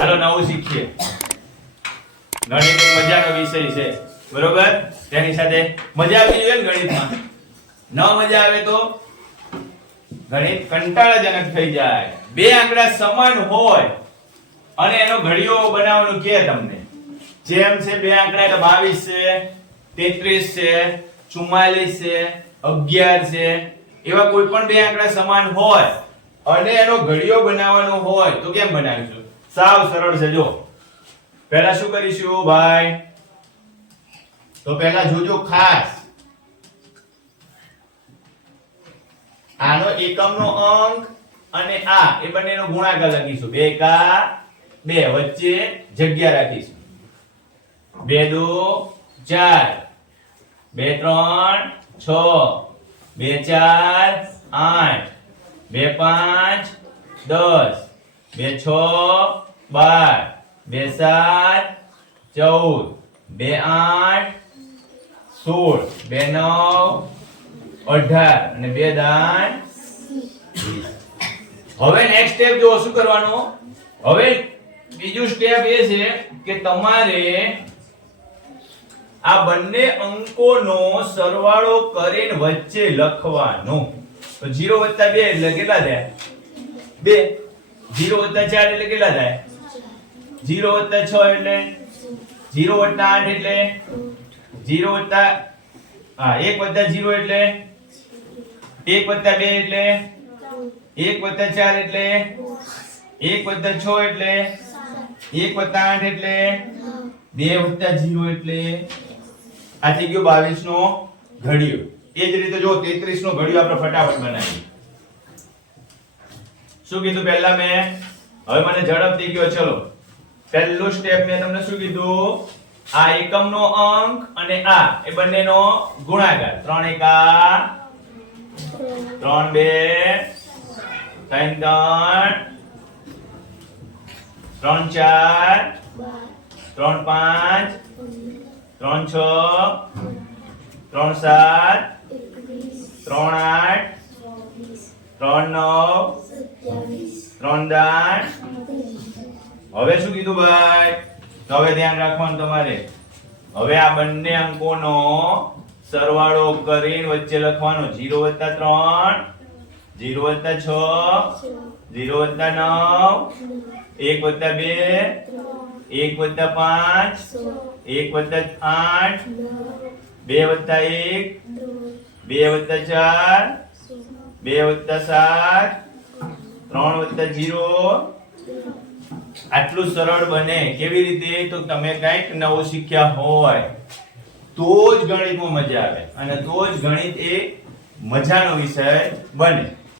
ચાલો નવું શીખીએ. ગણિત એક મજાનો વિષય છે, બરોબર? તેની સાથે મજા આવી જોઈએ ને ગણિતમાં. ન મજા આવે તો ગણિત કંટાળાજનક થઈ જાય. બે આંકડા સમાન હોય અને એનો ઘડિયો બનાવવાનું કે તમને. જેમ છે બે આંકડા એટલે 22 છે, 33 છે, 44 છે, 11 છે. એવા કોઈ પણ બે આંકડા સમાન હોય અને એનો ઘડિયો બનાવવાનો હોય તો કેમ બનાવીશું? સાવ સરળ છે. જો પહેલા શું કરીશું ભાઈ? તો પહેલા જોજો ખાસ, આનો એકમનો અંક અને આ એ બંનેનો ગુણાકાર લખીશું. 2 એકા 2, વચ્ચે જગ્યા રાખીશું. 2 દુ 4, 2 3 6, 2 4 8, 2 5 10, 2 6 12, 2 7 14, 2 8 16, 2 9 18 અને 2 10 20. હવે નેક્સ્ટ સ્ટેપ જો શું કરવાનું? હવે બીજું સ્ટેપ એ છે કે તમારે આ બંને અંકોનો સરવાળો કરીને વચ્ચે લખવાનો. તો 0 + 2 એટલે કેટલા થાય? 2. 0 + 4 એટલે કેટલા થાય? 0 + 6 એટલે 0 + 8 એટલે 0 + 1 + 0 એટલે 1 + 2 એટલે 1 + 4 એટલે 1 + 6 એટલે 1 + 8 એટલે 2 + 0 એટલે આ થઈ ગયો 22 નો ઘડિયો. એ જ રીતે જો 33 નો ઘડિયો આપણે ફટાફટ બનાવીએ. શું કીધું પહેલા મેં? હવે મને ઝડપથી કહો. ચલો પહેલું સ્ટેપ મેં તમને શું કીધું? આ એકમનો અંક અને આ એ બંનેનો ગુણાકાર. 3 એકા 3 2 3 3 3 4 3 5 3 6 3 7 3 8 3 9 3 10. હવે શું કીધું ભાઈ? તો હવે ધ્યાન રાખવાનું તમારે. હવે આ બંને અંકોનો સરવાળો કરીને વચ્ચે લખવાનો. 0 + 3, 0 + 6, 0 + 9, 1 + 2, 1 + 5, 1 + 8, 2 + 1, 2 + 4, 2 + 7, 3 + 0. આટલું સરળ બને. કેવી રીતે? તો તમે કંઈક નવું શીખ્યા હોય તો જ ગણિતમાં મજા આવે અને તો જ ગણિત એ મજાનો વિષય બને.